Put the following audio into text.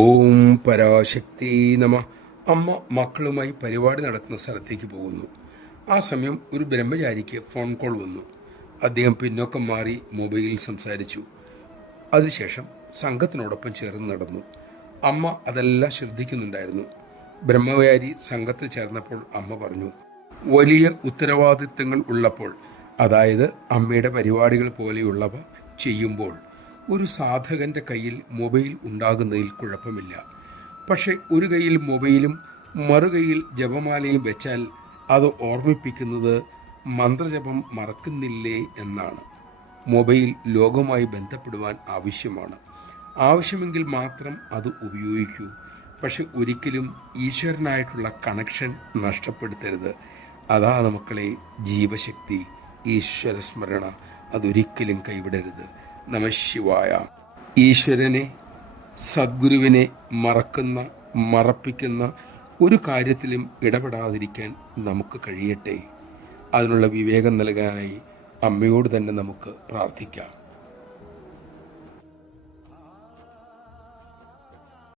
ഓം പരാശക്തി നമ. അമ്മ മക്കളുമായി പരിപാടി നടക്കുന്ന സ്ഥലത്തേക്ക് പോകുന്നു. ആ സമയം ഒരു ബ്രഹ്മചാരിക്ക് ഫോൺ കോൾ വന്നു. അദ്ദേഹം പിന്നോക്കം മാറി മൊബൈലിൽ സംസാരിച്ചു. അതിനുശേഷം സംഘത്തിനോടൊപ്പം ചേർന്ന് നടന്നു. അമ്മ അതെല്ലാം ശ്രദ്ധിക്കുന്നുണ്ടായിരുന്നു. ബ്രഹ്മചാരി സംഘത്തിൽ ചേർന്നപ്പോൾ അമ്മ പറഞ്ഞു, വലിയ ഉത്തരവാദിത്തങ്ങൾ ഉള്ളപ്പോൾ, അതായത് അമ്മയുടെ പരിപാടികൾ പോലെയുള്ളവ ചെയ്യുമ്പോൾ ഒരു സാധകൻ്റെ കയ്യിൽ മൊബൈൽ ഉണ്ടാകുന്നതിൽ കുഴപ്പമില്ല. പക്ഷെ ഒരു കയ്യിൽ മൊബൈലും മറുകൈയിൽ ജപമാലയും വെച്ചാൽ അത് ഓർമ്മിപ്പിക്കുന്നത് മന്ത്രജപം മറക്കുന്നില്ലേ എന്നാണ്. മൊബൈൽ ലോകവുമായി ബന്ധപ്പെടുവാൻ ആവശ്യമാണ്. ആവശ്യമെങ്കിൽ മാത്രം അത് ഉപയോഗിക്കൂ. പക്ഷെ ഒരിക്കലും ഈശ്വരനായിട്ടുള്ള കണക്ഷൻ നഷ്ടപ്പെടുത്തരുത്. അതാണ് മക്കളെ ജീവശക്തി, ഈശ്വരസ്മരണ. അതൊരിക്കലും കൈവിടരുത്. നമഃശിവായ. ഈശ്വരനെ, സദ്ഗുരുവിനെ മറപ്പിക്കുന്ന ഒരു കാര്യത്തിലും ഇടപെടാതിരിക്കാൻ നമുക്ക് കഴിയട്ടെ. അതിനുള്ള വിവേകം നൽകാനായി അമ്മയോട് തന്നെ നമുക്ക് പ്രാർത്ഥിക്കാം.